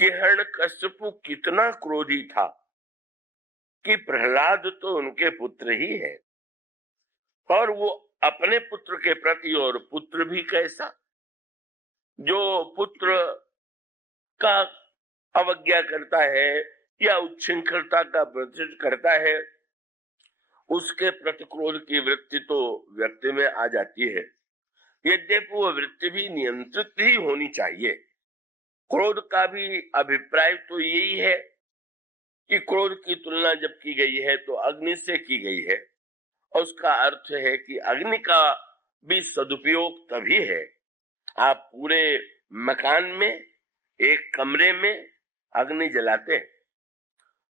कि हिरण्यकश्यपु कितना क्रोधी था कि प्रहलाद तो उनके पुत्र ही है, और वो अपने पुत्र के प्रति, और पुत्र भी कैसा, जो पुत्र का अवज्ञा करता है या उच्छृंखलता का प्रदर्शन करता है, उसके प्रति क्रोध की वृत्ति तो व्यक्ति में आ जाती है। यद्यपि वो वृत्ति भी नियंत्रित ही होनी चाहिए। क्रोध का भी अभिप्राय तो यही है कि क्रोध की तुलना जब की गई है तो अग्नि से की गई है, और उसका अर्थ है कि अग्नि का भी सदुपयोग तभी है। आप पूरे मकान में, एक कमरे में अग्नि जलाते हैं,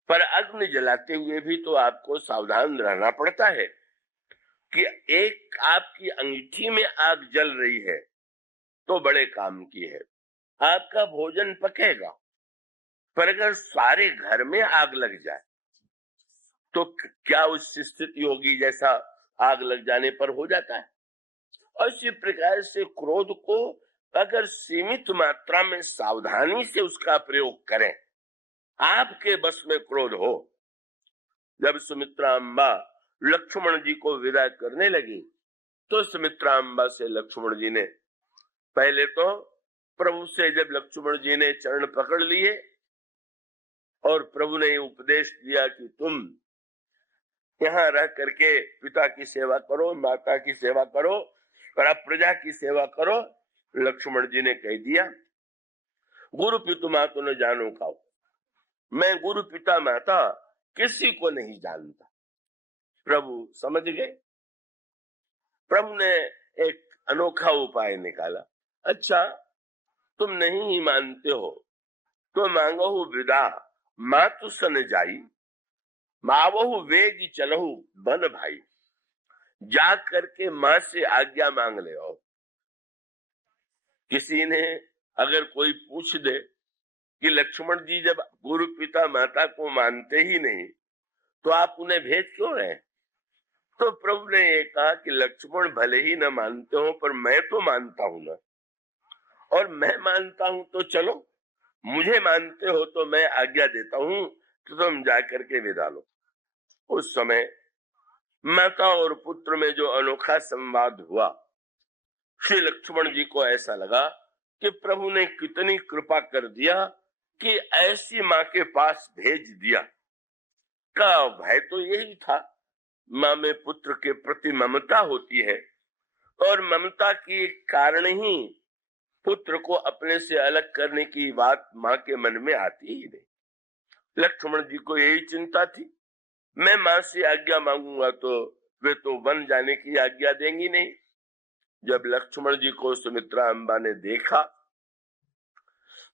पर अग्नि जलाते हुए भी तो आपको सावधान रहना पड़ता है कि एक आपकी अंगूठी में आग जल रही है तो बड़े काम की है, आपका भोजन पकेगा, पर अगर सारे घर में आग लग जाए तो क्या उस स्थिति होगी जैसा आग लग जाने पर हो जाता है। और इसी प्रकार से क्रोध को अगर सीमित मात्रा में सावधानी से उसका प्रयोग करें, आपके बस में क्रोध हो। जब सुमित्रा अम्बा लक्ष्मण जी को विदा करने लगी तो सुमित्रा अम्बा से लक्ष्मण जी ने, पहले तो प्रभु से जब लक्ष्मण जी ने चरण पकड़ लिए और प्रभु ने उपदेश दिया कि तुम यहाँ रह करके पिता की सेवा करो, माता की सेवा करो और अब प्रजा की सेवा करो, लक्ष्मण जी ने कह दिया गुरु पितु मातु न जानो खाओ, मैं गुरु पिता माता किसी को नहीं जानता। प्रभु समझ गए। प्रभु ने एक अनोखा उपाय निकाला, अच्छा तुम नहीं मानते हो तो मांगो विदा मातु सन जाई, मावहु वेगी चलहु बन भाई। जा करके माँ से आज्ञा मांग ले। और किसी ने अगर कोई पूछ दे कि लक्ष्मण जी जब गुरु पिता माता को मानते ही नहीं तो आप उन्हें भेज क्यों रहे, तो प्रभु ने ये कहा कि लक्ष्मण भले ही न मानते हो पर मैं तो मानता हूं ना, और मैं मानता हूं तो चलो, मुझे मानते हो तो मैं आज्ञा देता हूं तो तुम जाकर के विदा लो। उस समय माता और पुत्र में जो अनोखा संवाद हुआ, श्री लक्ष्मण जी को ऐसा लगा कि प्रभु ने कितनी कृपा कर दिया कि ऐसी माँ के पास भेज दिया। का भय तो यही था, माँ में पुत्र के प्रति ममता होती है और ममता के कारण ही पुत्र को अपने से अलग करने की बात माँ के मन में आती ही नहीं। लक्ष्मण जी को यही चिंता थी, मैं माँ से आज्ञा मांगूंगा तो वे तो वन जाने की आज्ञा देंगी नहीं। जब लक्ष्मण जी को सुमित्रा अम्बा ने देखा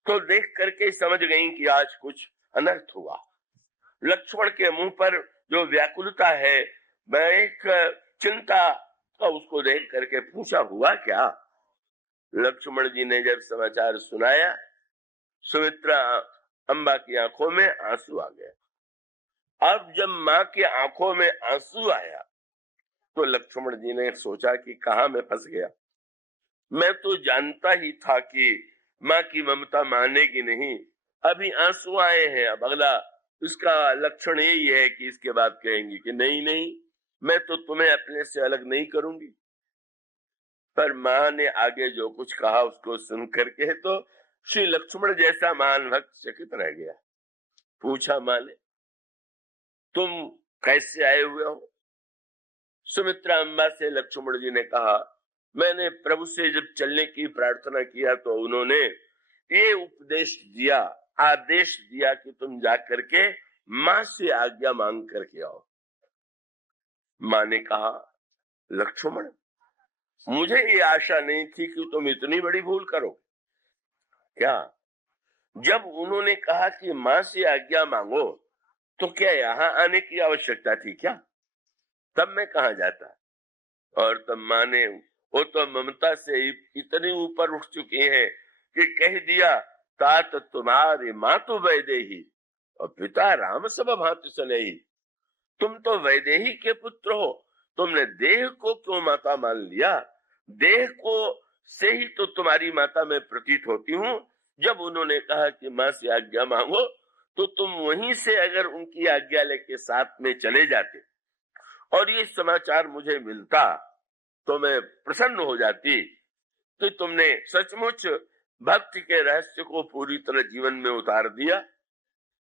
तो देख करके समझ गई कि आज कुछ अनर्थ हुआ। लक्ष्मण के मुंह पर जो व्याकुलता है, मैं एक चिंता का उसको देख करके पूछा हुआ क्या। लक्ष्मण जी ने जब समाचार सुनाया, सुमित्रा अम्बा की आंखों में आंसू आ गया। अब जब माँ की आंखों में आंसू आया तो लक्ष्मण जी ने सोचा कि कहाँ मैं फंस गया। मैं तो जानता ही था कि माँ की ममता मानेगी नहीं, अभी आंसू आए हैं, अब अगला इसका लक्षण यही है कि इसके बाद कहेंगी कि नहीं नहीं मैं तो तुम्हें अपने से अलग नहीं करूंगी। पर माँ ने आगे जो कुछ कहा उसको सुन करके तो श्री लक्ष्मण जैसा महान भक्त चकित रह गया। पूछा माँ ने, तुम कैसे आए हुए हो। सुमित्रा अम्बा से लक्ष्मण जी ने कहा, मैंने प्रभु से जब चलने की प्रार्थना किया तो उन्होंने ये उपदेश दिया, आदेश दिया कि तुम जाकर के माँ से आज्ञा मांग करके आओ। माँ ने कहा, लक्ष्मण मुझे ये आशा नहीं थी कि तुम इतनी बड़ी भूल करो। क्या जब उन्होंने कहा कि माँ से आज्ञा मांगो तो क्या यहाँ आने की आवश्यकता थी क्या, तब मैं कहाँ जाता। और तब माँ ने, वो तो ममता से इतनी ऊपर उठ चुकी है कि कह दिया, तात तुम्हारी माँ तो वैदेही और पिता राम सब भांति सनेही। तुम तो वैदेही के पुत्र हो, तुमने देह को क्यों माता मान लिया। देह को से ही तो तुम्हारी माता मैं प्रतीत होती हूँ, जब उन्होंने कहा कि माँ से आज्ञा मांगो, तो तुम वहीं से अगर उनकी आज्ञा लेके साथ में चले जाते और ये समाचार मुझे मिलता तो मैं प्रसन्न हो जाती कि तुमने सचमुच भक्ति के रहस्य को पूरी तरह जीवन में उतार दिया।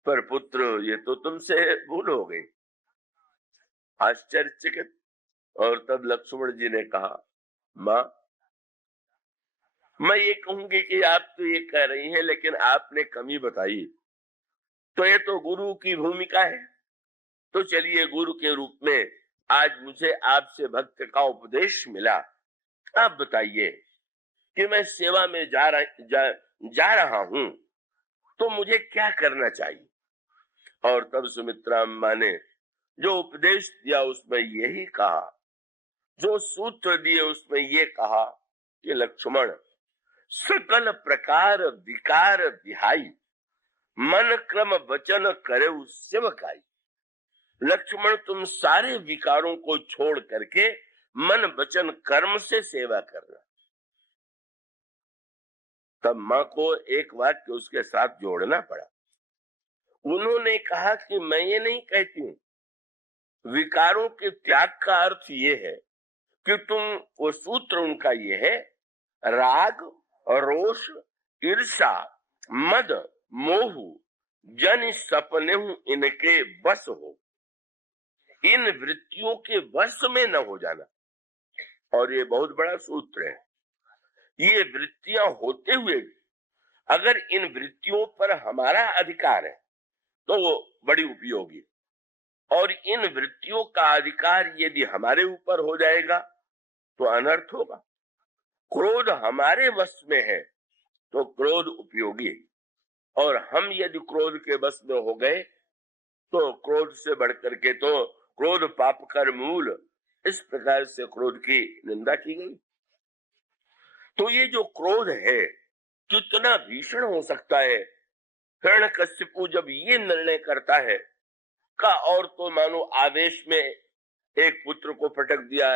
पर पुत्र, ये तो तुमसे भूल हो गई। आश्चर्यचकित। और तब लक्ष्मण जी ने कहा, माँ, मैं ये कहूंगी कि आप तो ये कह रही हैं, लेकिन आपने कमी बताई, तो ये तो गुरु की भूमिका है। तो चलिए, गुरु के रूप में आज मुझे आपसे भक्त का उपदेश मिला। आप बताइए कि मैं सेवा में जा रहा हूं, तो मुझे क्या करना चाहिए। और तब सुमित्रा अम्मा ने जो उपदेश दिया उसमें यही कहा, जो सूत्र दिए उसमें ये कहा कि लक्ष्मण, सकल प्रकार विकार विहाई, मन क्रम वचन करे सेवकाई। लक्ष्मण, तुम सारे विकारों को छोड़ करके मन वचन कर्म से सेवा करना। तब माँ को एक वाक्य उसके साथ जोड़ना पड़ा। उन्होंने कहा कि मैं ये नहीं कहती हूं, विकारों के त्याग का अर्थ ये है कि तुम, वो सूत्र उनका ये है, राग, रोष, ईर्षा, मद, मोह, जन सपने इनके बस हो, इन वृत्तियों के वश में न हो जाना। और ये बहुत बड़ा सूत्र है। ये वृत्तियां होते हुए अगर इन वृत्तियों पर हमारा अधिकार है तो वो बड़ी उपयोगी, और इन वृत्तियों का अधिकार यदि हमारे ऊपर हो जाएगा तो अनर्थ होगा। क्रोध हमारे वश में है तो क्रोध उपयोगी, और हम यदि क्रोध के वश में हो गए तो क्रोध से बढ़कर के तो क्रोध पाप कर मूल, इस प्रकार से क्रोध की निंदा की गई। तो ये जो क्रोध है कितना भीषण हो सकता है। हिरण्यकशिपु जब ये निर्णय करता है का, और तो मानो आवेश में एक पुत्र को पटक दिया,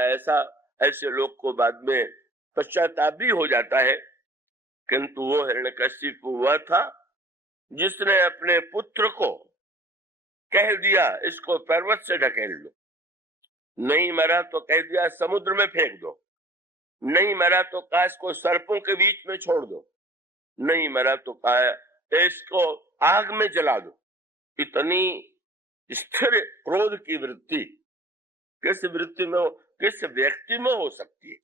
ऐसे लोग को बाद में पश्चाताप भी हो जाता है। किंतु वो हिरण्यकशिपु वह था जिसने अपने पुत्र को कह दिया, इसको पर्वत से ढकेल दो, नहीं मरा तो कह दिया समुद्र में फेंक दो, नहीं मरा तो कहा इसको सर्पों के बीच में छोड़ दो, नहीं मरा तो कहा इसको आग में जला दो। इतनी स्थिर क्रोध की वृत्ति किस वृत्ति में हो, किस व्यक्ति में हो सकती है।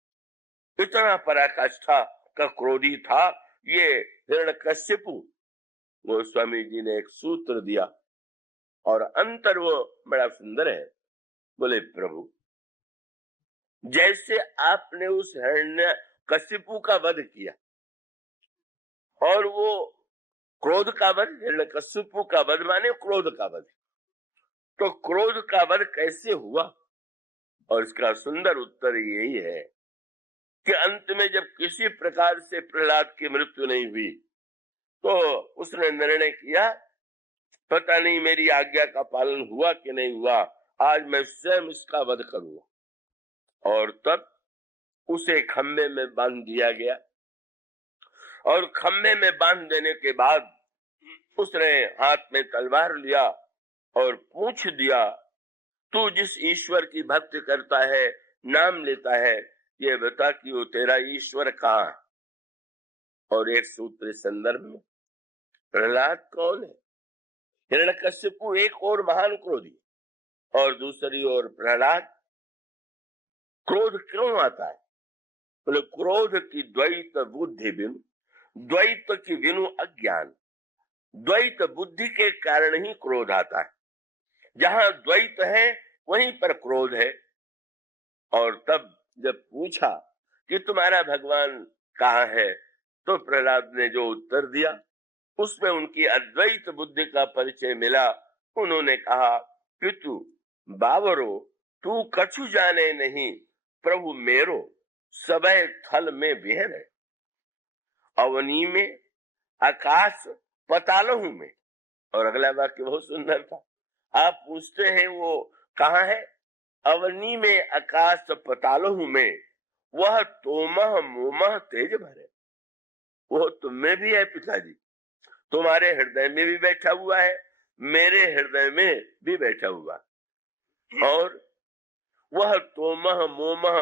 इतना पराकाष्ठा का क्रोधी था ये हिरण्यकशिपु। वो स्वामी जी ने एक सूत्र दिया और अंतर वो बड़ा सुंदर है। बोले, प्रभु, जैसे आपने उस हिरण्यकशिपु का वध किया, और वो क्रोध का वध, हिरण्यकशिपु का वध माने क्रोध का वध, तो क्रोध का वध कैसे हुआ। और इसका सुंदर उत्तर यही है कि अंत में जब किसी प्रकार से प्रहलाद की मृत्यु नहीं हुई तो उसने निर्णय किया, पता नहीं मेरी आज्ञा का पालन हुआ कि नहीं हुआ, आज मैं स्वयं इसका वध करूंगा। और तब उसे खंबे में बांध दिया गया, और खंबे में बांध देने के बाद उसने हाथ में तलवार लिया और पूछ दिया, तू जिस ईश्वर की भक्ति करता है, नाम लेता है, ये बता कि वो तेरा ईश्वर कहाँ है। और एक सूत्र संदर्भ में, प्रहलाद कौन है। हिरण्यकशिपु एक और महान क्रोधी और दूसरी ओर प्रहलाद। क्रोध क्यों आता है। बोले, क्रोध की द्वैत बुद्धि बिनु, द्वैत की बिनु अज्ञान, द्वैत बुद्धि के कारण ही क्रोध आता है। जहां द्वैत है वहीं पर क्रोध है। और तब जब पूछा कि तुम्हारा भगवान कहाँ है, तो प्रहलाद ने जो उत्तर दिया उसमें उनकी अद्वैत बुद्धि का परिचय मिला। उन्होंने कहा, पितु बावरो, तू कछु जाने नहीं, प्रभु मेरो सबय थल में विहर है, अवनी में, आकाश पतालहू में। और अगला वाक्य बहुत सुंदर था। आप पूछते हैं वो कहाँ है। अवनी में, आकाश पतालहू में, वह तोमह मोमह तेज भरे। वो तुम में भी है पिताजी, तुम्हारे हृदय में भी बैठा हुआ है, मेरे हृदय में भी बैठा हुआ, और वह तोमह मोमह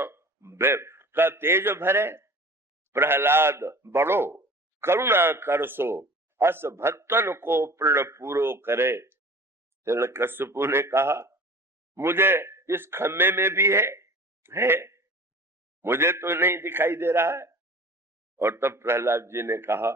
का तेज भरे, प्रहलाद बड़ो करुणा करसो, अस भक्तन को प्रण पूरो करे। हिरण्यकश्यपु ने कहा, मुझे इस खम्भे में भी है, मुझे तो नहीं दिखाई दे रहा है। और तब प्रहलाद जी ने कहा,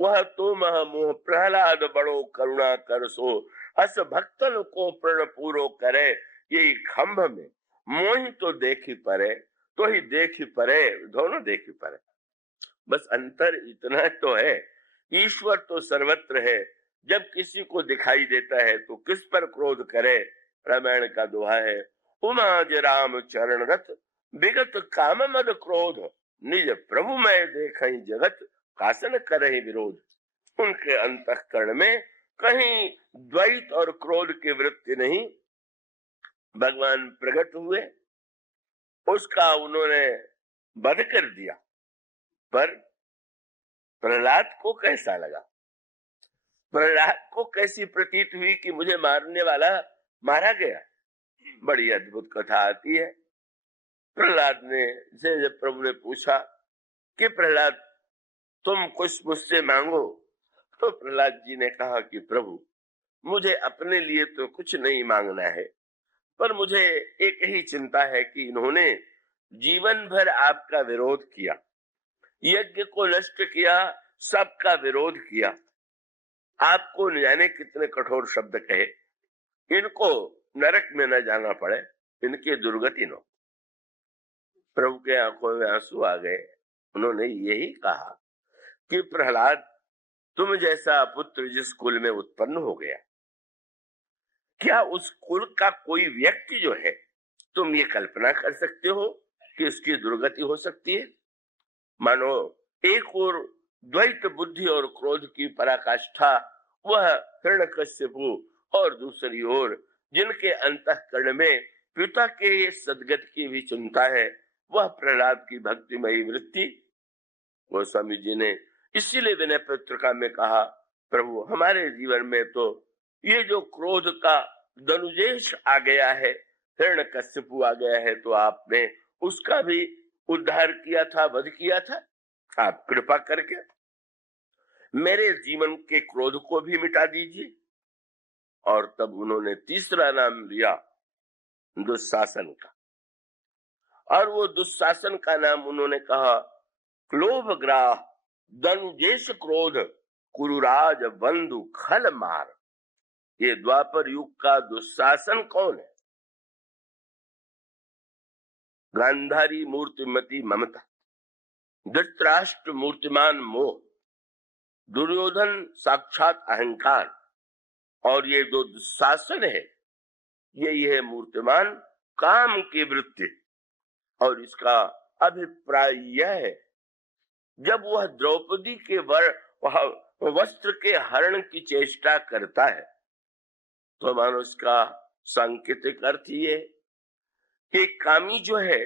वह तो मोह प्रहलाद बड़ो करुणा करसो, अस भक्तन को प्रण पूरो करे। यही खम्भ में मोहि तो देखी परे, तो ही देखी परे, दोनों देखी परे। बस अंतर इतना तो है, ईश्वर तो सर्वत्र है, जब किसी को दिखाई देता है तो किस पर क्रोध करे। रामायण का दोहा है, उमा ज राम चरण रथ, विगत काम मद क्रोध, निज प्रभु मैं देखहि जगत, कासन करहि विरोध। उनके अंतःकरण में कहीं द्वैत और क्रोध की वृत्ति नहीं। भगवान प्रकट हुए, उसका उन्होंने वध कर दिया, पर प्रहलाद को कैसा लगा? प्रहलाद को कैसी प्रतीत हुई कि मुझे मारने वाला मारा गया? बड़ी अद्भुत कथा आती है। प्रहलाद ने से जब प्रभु ने पूछा कि प्रहलाद तुम कुछ मुझसे मांगो, तो प्रहलाद जी ने कहा कि प्रभु मुझे अपने लिए तो कुछ नहीं मांगना है, पर मुझे एक ही चिंता है कि इन्होंने जीवन भर आपका विरोध किया, यज्ञ को नष्ट किया, सबका विरोध किया, आपको न जाने कितने कठोर शब्द कहे, इनको नरक में न जाना पड़े, इनकी दुर्गति न। प्रभु के आंखों में आंसू आ गए। उन्होंने यही कहा कि प्रहलाद तुम जैसा पुत्र जिस कुल में उत्पन्न हो गया, क्या उस कुल का कोई व्यक्ति जो है, तुम ये कल्पना कर सकते हो कि उसकी दुर्गति हो सकती है? मानो एक और द्वैत बुद्धि और क्रोध की पराकाष्ठा वह हिरण्यकश्यपु, और दूसरी ओर जिनके अंतःकरण में पिता के सद्गति की भी चिंता है, वह प्रहलाद की भक्तिमयी वृत्ति। गोस्वामी जी ने इसीलिए विनय पत्रिका में कहा, प्रभु हमारे जीवन में तो ये जो क्रोध का दनुजेश आ गया है, हिरण्यकश्यपु आ गया है, तो आपने उसका भी उद्धार किया था, वध किया था। आप कृपा करके मेरे जीवन के क्रोध को भी मिटा दीजिए। और तब उन्होंने तीसरा नाम लिया दुशासन का, और वो दुशासन का नाम उन्होंने कहा क्लोभ ग्राह दनुजेश क्रोध कुरुराज बंधु खल मार। ये द्वापर युग का दुशासन कौन है? गांधारी मूर्तिमती ममता, धृतराष्ट्र मूर्तिमान मोह, दुर्योधन साक्षात अहंकार, और ये जो दुशासन है यही है मूर्तिमान काम की वृत्ति। और इसका अभिप्राय यह है, जब वह द्रौपदी के वस्त्र के हरण की चेष्टा करता है, तो मानो उसका सांकेतिक अर्थ ये कि कामी जो है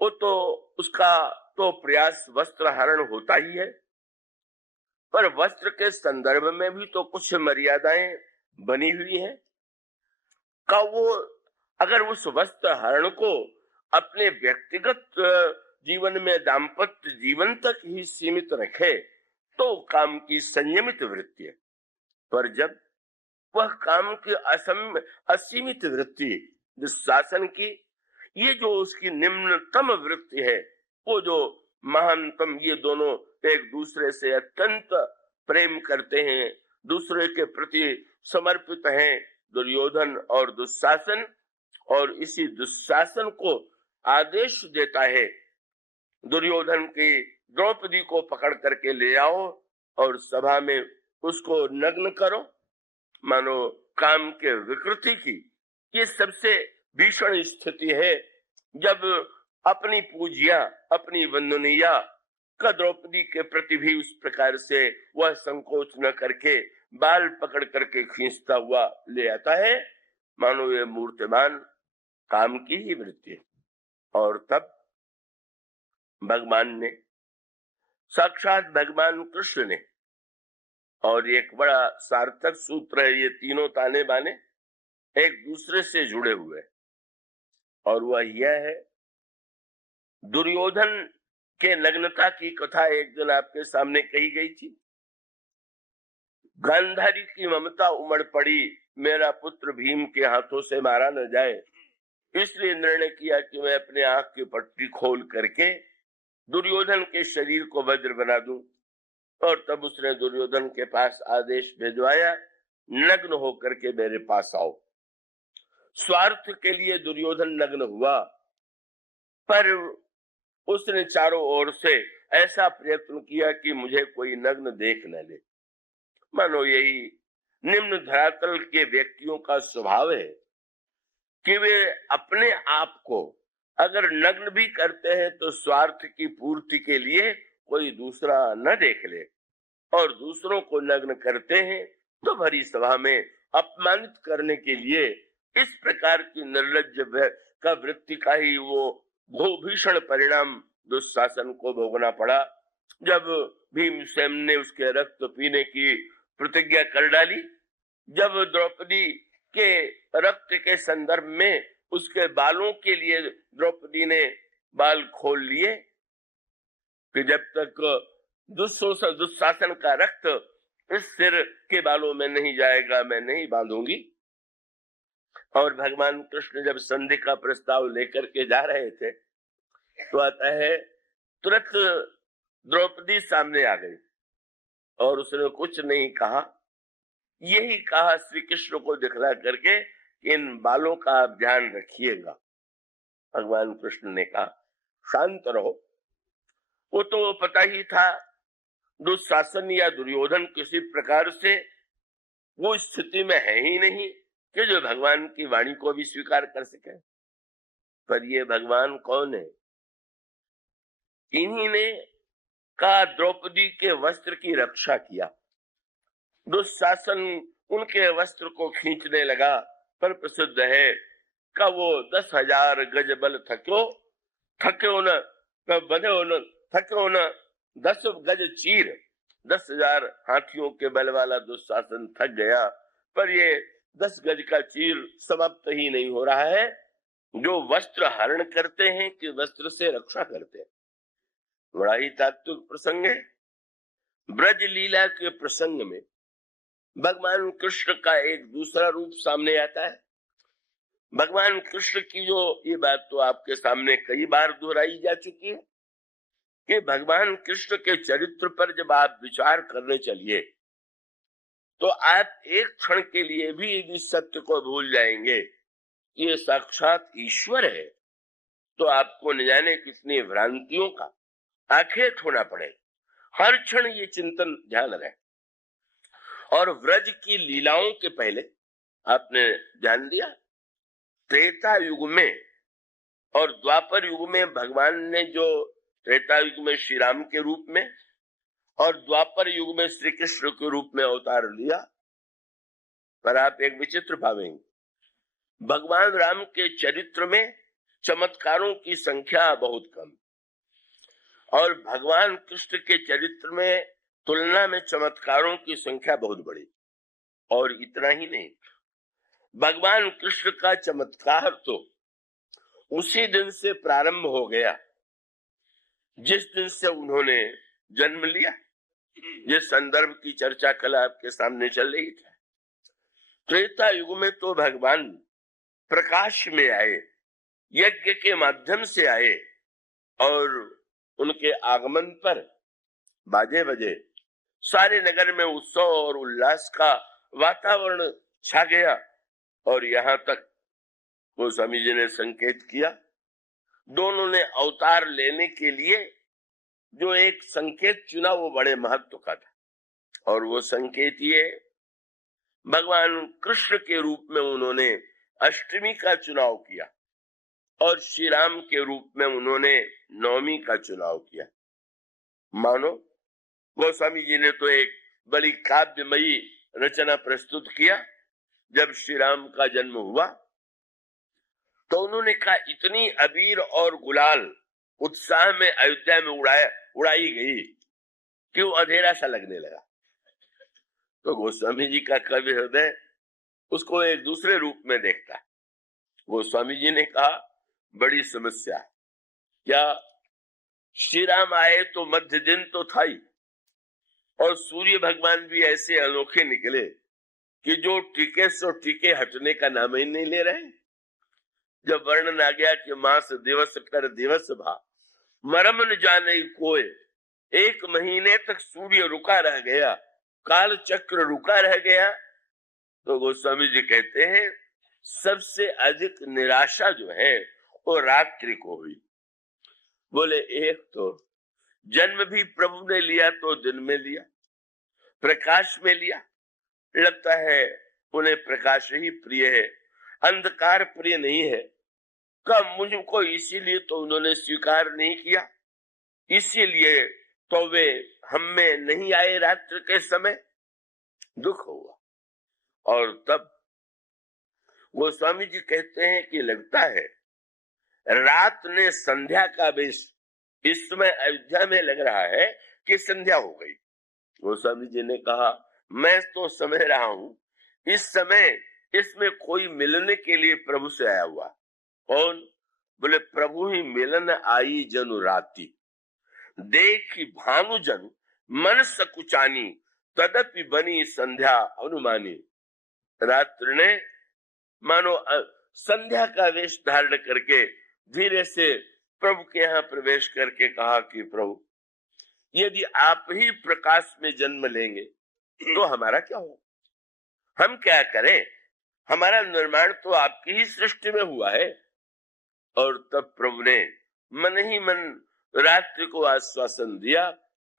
वो तो उसका तो प्रयास वस्त्र हरण होता ही है, पर वस्त्र के संदर्भ में भी तो कुछ मर्यादाएं बनी हुई हैं। का वो अगर उस वस्त्र हरण को अपने व्यक्तिगत जीवन में दाम्पत्य जीवन तक ही सीमित रखे तो काम की संयमित वृत्ति है, पर जब वह काम की असीमित वृत्ति दुशासन की, ये जो उसकी निम्नतम वृत्ति है, वो जो महानतम, ये दोनों एक दूसरे से अत्यंत प्रेम करते हैं, दूसरे के प्रति समर्पित हैं, दुर्योधन और दुशासन। और इसी दुशासन को आदेश देता है दुर्योधन की द्रौपदी को पकड़ करके ले आओ और सभा में उसको नग्न करो। मानो काम के विकृति की ये सबसे भीषण स्थिति है, जब अपनी पूजिया अपनी वंदनिया का द्रौपदी के प्रति भी उस प्रकार से वह संकोच न करके बाल पकड़ करके खींचता हुआ ले आता है, मानो ये मूर्तिमान काम की ही वृत्ति है। और तब भगवान ने, साक्षात भगवान कृष्ण ने और एक बड़ा सार्थक सूत्र है, ये तीनों ताने बाने एक दूसरे से जुड़े हुए, और वह यह है, दुर्योधन के नग्नता की कथा एक दिन आपके सामने कही गई थी। गांधारी की ममता उमड़ पड़ी, मेरा पुत्र भीम के हाथों से मारा न जाए, इसलिए निर्णय किया कि मैं अपने आंख की पट्टी खोल करके दुर्योधन के शरीर को वज्र बना दूं। और तब उसने दुर्योधन के पास आदेश भिजवाया, नग्न होकर के मेरे पास आओ। स्वार्थ के लिए दुर्योधन नग्न हुआ, पर उसने चारों ओर से ऐसा प्रयत्न किया कि मुझे कोई नग्न देख न ले। मानो यही निम्न धरातल के व्यक्तियों का स्वभाव है कि वे अपने आप को अगर नग्न भी करते हैं तो स्वार्थ की पूर्ति के लिए कोई दूसरा न देख ले, और दूसरों को नग्न करते हैं तो भरी सभा में अपमानित करने के लिए। इस प्रकार की निर्लज्ज का वृत्ति का ही वो भीषण परिणाम दुशासन को भोगना पड़ा। जब भीमसेन ने उसके रक्त पीने की प्रतिज्ञा कर डाली, जब द्रौपदी के रक्त के संदर्भ में उसके बालों के लिए द्रौपदी ने बाल खोल लिए कि जब तक दुशासन का रक्त इस सिर के बालों में नहीं जाएगा मैं नहीं बांधूंगी। और भगवान कृष्ण जब संधि का प्रस्ताव लेकर के जा रहे थे तो आता है, तुरंत द्रौपदी सामने आ गई और उसने कुछ नहीं कहा, यही कहा श्री कृष्ण को दिखला करके, इन बालों का आप ध्यान रखिएगा। भगवान कृष्ण ने कहा शांत रहो। वो तो पता ही था दुशासन या दुर्योधन किसी प्रकार से वो स्थिति में है ही नहीं कि जो भगवान की वाणी को भी स्वीकार कर सके। पर ये भगवान कौन है? इन्हीं ने का द्रौपदी के वस्त्र की रक्षा किया। दुशासन उनके वस्त्र को खींचने लगा, पर प्रसिद्ध है का वो 10,000 गज बल थक्यो न बंधो न थक्यो न 10 गज चीर। 10,000 हाथियों के बल वाला दुशासन थक गया, पर ये 10 गज का चीर समाप्त ही नहीं हो रहा है। जो वस्त्र हरण करते हैं कि वस्त्र से रक्षा करते हैं। बड़ा ही तात्विक प्रसंग है। ब्रज लीला के प्रसंग में भगवान कृष्ण का एक दूसरा रूप सामने आता है। भगवान कृष्ण की जो ये बात तो आपके सामने कई बार दोहराई जा चुकी है कि भगवान कृष्ण के चरित्र पर जब आप विचार करने चलिए तो आप एक क्षण के लिए भी इस सत्य को भूल जाएंगे, ये साक्षात ईश्वर है, तो आपको न जाने कितनी भ्रांतियों का आखेट होना पड़े। हर क्षण ये चिंतन ध्यान रहे। और व्रज की लीलाओं के पहले आपने ध्यान दिया, त्रेता युग में और द्वापर युग में भगवान ने जो त्रेता युग में श्री राम के रूप में और द्वापर युग में श्री कृष्ण के रूप में अवतार लिया, पर आप एक विचित्र पावेंगे, भगवान राम के चरित्र में चमत्कारों की संख्या बहुत कम और भगवान कृष्ण के चरित्र में तुलना में चमत्कारों की संख्या बहुत बड़ी। और इतना ही नहीं, भगवान कृष्ण का चमत्कार तो उसी दिन से प्रारंभ हो गया जिस दिन से उन्होंने जन्म लिया, जिस संदर्भ की चर्चा कल आपके सामने चल रही थी। त्रेता युग में तो भगवान प्रकाश में आए, यज्ञ के माध्यम से आए, और उनके आगमन पर बाजे बजे, सारे नगर में उत्सव और उल्लास का वातावरण छा गया। और यहाँ तक गोस्वामी जी ने संकेत किया, दोनों ने अवतार लेने के लिए जो एक संकेत चुना वो बड़े महत्व का था, और वो संकेत ये, भगवान कृष्ण के रूप में उन्होंने अष्टमी का चुनाव किया और श्री राम के रूप में उन्होंने नवमी का चुनाव किया। मानो गोस्वामी जी ने तो एक बड़ी काव्यमयी रचना प्रस्तुत किया। जब श्री राम का जन्म हुआ तो उन्होंने कहा, इतनी अबीर और गुलाल उत्साह में अयोध्या में उड़ाई गई कि वो अंधेरा सा लगने लगा। तो गोस्वामी जी का कवि हृदय उसको एक दूसरे रूप में देखता है। गोस्वामी जी ने कहा बड़ी समस्या है, क्या श्री राम आए तो मध्य दिन तो था ही, और सूर्य भगवान भी ऐसे अनोखे निकले कि जो टीके सो टीके हटने का नाम ही नहीं ले रहे। जब वर्णन आ गया कि मास दिवस कर दिवस भा मरम न जाने कोय, एक महीने तक सूर्य रुका रह गया, काल चक्र रुका रह गया, तो गोस्वामी जी कहते हैं सबसे अधिक निराशा जो है वो रात्रि को हुई। बोले एक तो जन्म भी प्रभु ने लिया तो दिन में लिया, प्रकाश में लिया, लगता है उन्हें प्रकाश ही प्रिय है, अंधकार प्रिय नहीं है। कब मुझको इसीलिए तो उन्होंने स्वीकार नहीं किया, इसीलिए तो वे हम में नहीं आए रात्रि के समय, दुख हुआ। और तब गोस्वामी जी कहते हैं कि लगता है रात ने संध्या का वेश, इस समय अयोध्या में लग रहा है कि संध्या हो गई। गोस्वामी जी ने कहा मैं तो समझ रहा हूं इस समय इसमें कोई मिलने के लिए प्रभु से आया हुआ। कौन? बोले प्रभु ही मिलन आई जनु राती, देखी भानु जन मन सकुचानी, तदपि बनी संध्या अनुमानी। रात्रि ने मानो संध्या का वेश धारण करके धीरे से प्रभु के यहाँ प्रवेश करके कहा कि प्रभु यदि आप ही प्रकाश में जन्म लेंगे तो हमारा क्या हो, हम क्या करें, हमारा निर्माण तो आपकी ही सृष्टि में हुआ है। और तब प्रभु ने मन ही मन रात्रि को आश्वासन दिया,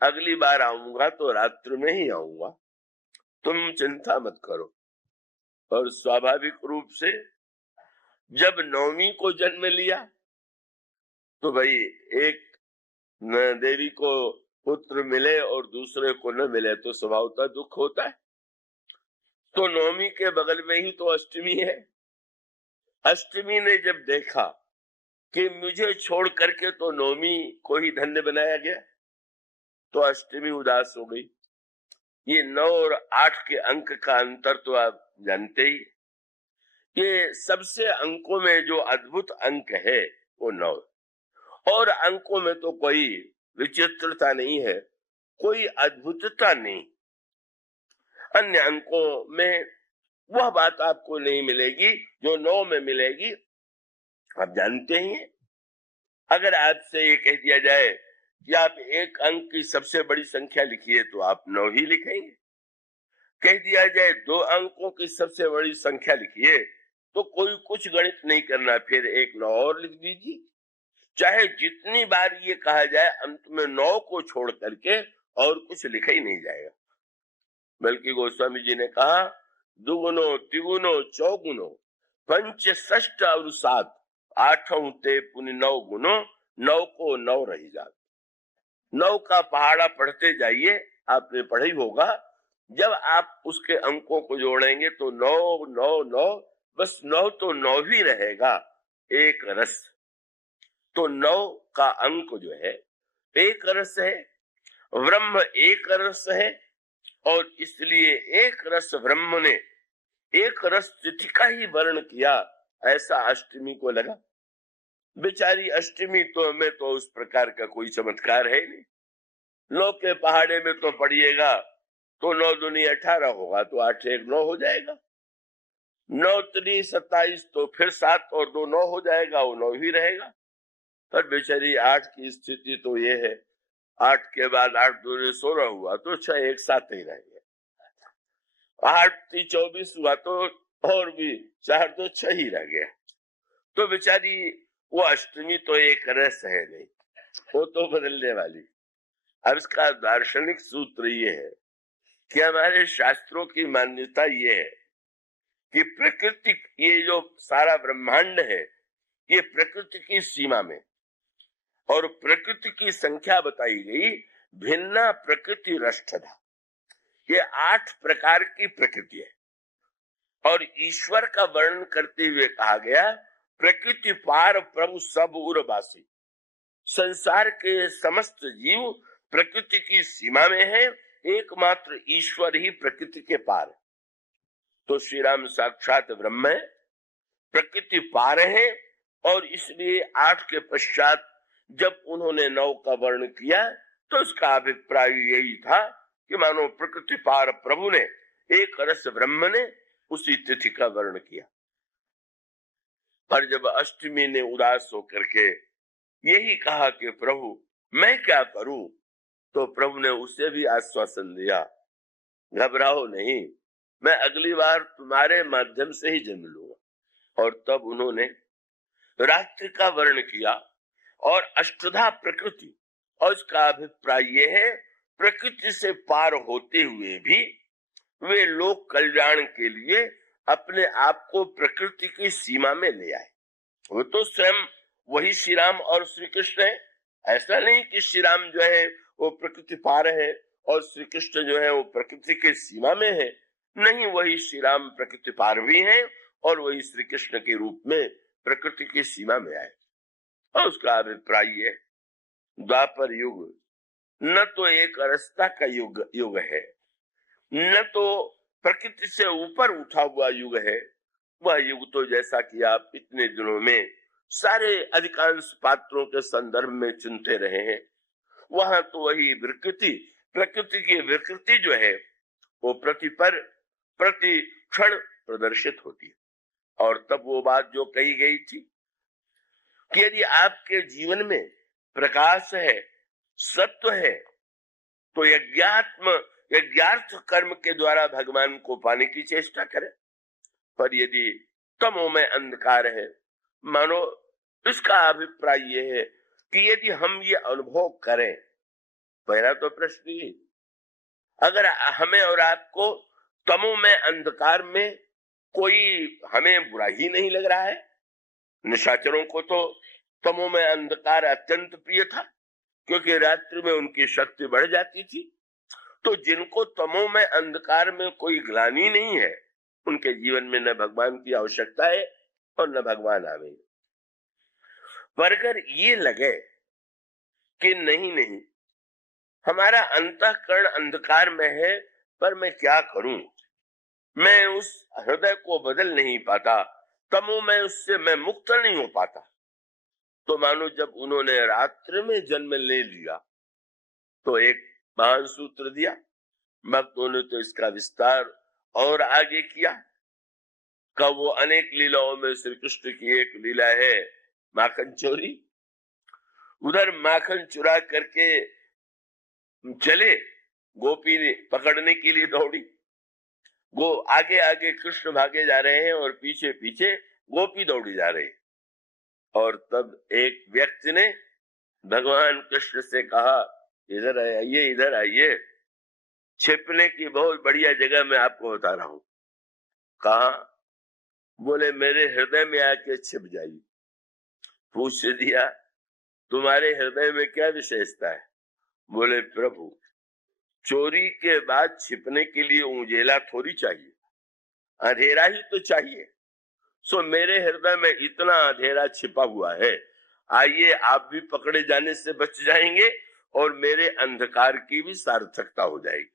अगली बार आऊंगा तो रात्रि में ही आऊंगा, तुम चिंता मत करो। और स्वाभाविक रूप से जब नवमी को जन्म लिया तो भाई एक देवी को पुत्र मिले और दूसरे को न मिले तो स्वभावतः दुख होता है। तो नवमी के बगल में ही तो अष्टमी है। अष्टमी ने जब देखा कि मुझे छोड़ करके तो नवमी को ही धन्य बनाया गया तो अष्टमी उदास हो गई। ये 9 और 8 के अंक का अंतर तो आप जानते ही। ये सबसे अंकों में जो अद्भुत अंक है वो 9, और अंकों में तो कोई विचित्रता नहीं है, कोई अद्भुतता नहीं। अन्य अंकों में वह बात आपको नहीं मिलेगी जो 9 में मिलेगी। आप जानते ही हैं, अगर आपसे ये कह दिया जाए कि आप एक अंक की सबसे बड़ी संख्या लिखिए तो आप 9 ही लिखेंगे। कह दिया जाए 2 अंकों की सबसे बड़ी संख्या लिखिए तो कोई कुछ गणित नहीं करना, फिर एक 9 और लिख दीजिए। चाहे जितनी बार ये कहा जाए अंत में 9 को छोड़ करके और कुछ लिखा ही नहीं जाएगा। बल्कि गोस्वामी जी ने कहा दुगुनो तिगुनो चौगुनो पंच षष्ठ और 7 आठों ते पुनि 9 गुनो, 9 को 9 रही जात। 9 का पहाड़ा पढ़ते जाइए, आपने पढ़ा ही होगा। जब आप उसके अंकों को जोड़ेंगे तो 9 9 9, बस 9 तो 9 ही रहेगा, एक रस। तो 9 का अंक जो है एक रस है, ब्रह्म एक रस है, और इसलिए एक रस ब्रह्म ने एक रस तिथि का ही वर्ण किया, ऐसा अष्टमी को लगा। बेचारी अष्टमी तो में तो उस प्रकार का कोई चमत्कार है नहीं। 9 के पहाड़े में तो पढ़िएगा तो 9 दूनी 18 होगा तो 8 1 9 हो जाएगा, 9 3 27 तो फिर 7 और 2 9 हो जाएगा, वो 9 ही रहेगा। पर बेचारी 8 की स्थिति तो ये है, 8 के बाद 8 दूनी 16 हुआ तो 6 1 7 ही रहेंगे, 8 3 24 हुआ तो और भी 4 तो 6 ही रह गया। तो बेचारी वो अष्टमी तो एक रस है नहीं, वो तो बदलने वाली। अब इसका दार्शनिक सूत्र ये है कि हमारे शास्त्रों की मान्यता ये है कि प्रकृति, ये जो सारा ब्रह्मांड है ये प्रकृति की सीमा में, और प्रकृति की संख्या बताई गई भिन्ना प्रकृति रष्टधा। ये 8 प्रकार की प्रकृति है, और ईश्वर का वर्णन करते हुए कहा गया प्रकृति पार प्रभु सब उर्वासी। संसार के समस्त जीव प्रकृति की सीमा में है, एकमात्र ईश्वर ही प्रकृति के पार है। तो श्री राम साक्षात ब्रह्म है, प्रकृति पार है, और इसलिए 8 के पश्चात जब उन्होंने 9 का वर्ण किया तो उसका अभिप्राय यही था कि मानो प्रकृति पार प्रभु ने, एक रस ब्रह्म ने उसी तिथि का वर्ण किया। पर जब अष्टमी ने उदास होकर के यही कहा कि प्रभु मैं क्या करूं, तो प्रभु ने उसे भी आश्वासन दिया, घबराओ नहीं, मैं अगली बार तुम्हारे माध्यम से ही जन्म लूंगा। और तब उन्होंने रात्रि का वर्ण किया और अष्टधा प्रकृति, और इसका अभिप्राय यह है प्रकृति से पार होते हुए भी वे लोक कल्याण के लिए अपने आप को प्रकृति की सीमा में ले आए। वो तो स्वयं वही श्री राम और श्री कृष्ण है। ऐसा नहीं कि श्री राम जो है वो प्रकृति पार है और श्री कृष्ण जो है वो प्रकृति की सीमा में है। नहीं, वही श्री राम प्रकृति पार भी है और वही श्री कृष्ण के रूप में प्रकृति की सीमा में आए। और उसका अभिप्राय है द्वापर युग न तो एक अरसता का युग है, न तो प्रकृति से ऊपर उठा हुआ युग है। वह युग तो जैसा कि आप इतने दिनों में सारे अधिकांश पात्रों के संदर्भ में चुनते रहे हैं, वहां तो वही प्रकृति की विकृति जो है वो प्रति क्षण प्रदर्शित होती है। और तब वो बात जो कही गई थी कि यदि आपके जीवन में प्रकाश है, सत्व है, तो यज्ञार्थ कर्म के द्वारा भगवान को पाने की चेष्टा करें। पर यदि तमो में अंधकार है, मानो इसका अभिप्राय यह है कि यदि हम ये अनुभव करें, पहला तो प्रश्न ही, अगर हमें और आपको तमो में अंधकार में कोई हमें बुरा ही नहीं लग रहा है, निशाचरों को तो तमो में अंधकार अत्यंत प्रिय था क्योंकि रात्रि में उनकी शक्ति बढ़ जाती थी। तो जिनको तमो में अंधकार में कोई ग्लानि नहीं है, उनके जीवन में न भगवान की आवश्यकता है और न भगवान आवे। पर अगर ये लगे कि नहीं हमारा अंतःकरण अंधकार में है, पर मैं क्या करूं, मैं उस हृदय को बदल नहीं पाता, तमो में उससे मैं मुक्त नहीं हो पाता, तो मानो जब उन्होंने रात्रि में जन्म ले लिया तो एक महान सूत्र दिया। भक्तों ने तो इसका विस्तार और आगे किया। कब वो अनेक लीलाओं में श्री कृष्ण की एक लीला है माखन चोरी। उधर माखन चुरा करके चले, गोपी ने पकड़ने के लिए दौड़ी, आगे आगे कृष्ण भागे जा रहे हैं और पीछे पीछे गोपी दौड़ी जा रही। और तब एक व्यक्ति ने भगवान कृष्ण से कहा, इधर आइए, इधर आइए, छिपने की बहुत बढ़िया जगह मैं आपको बता रहा हूं। कहा? बोले मेरे हृदय में आके छिप जाइए। पूछ दिया, तुम्हारे हृदय में क्या विशेषता है? बोले प्रभु, चोरी के बाद छिपने के लिए उजेला थोड़ी चाहिए, अंधेरा ही तो चाहिए। सो मेरे हृदय में इतना अंधेरा छिपा हुआ है, आइए आप भी पकड़े जाने से बच जाएंगे और मेरे अंधकार की भी सार्थकता हो जाएगी।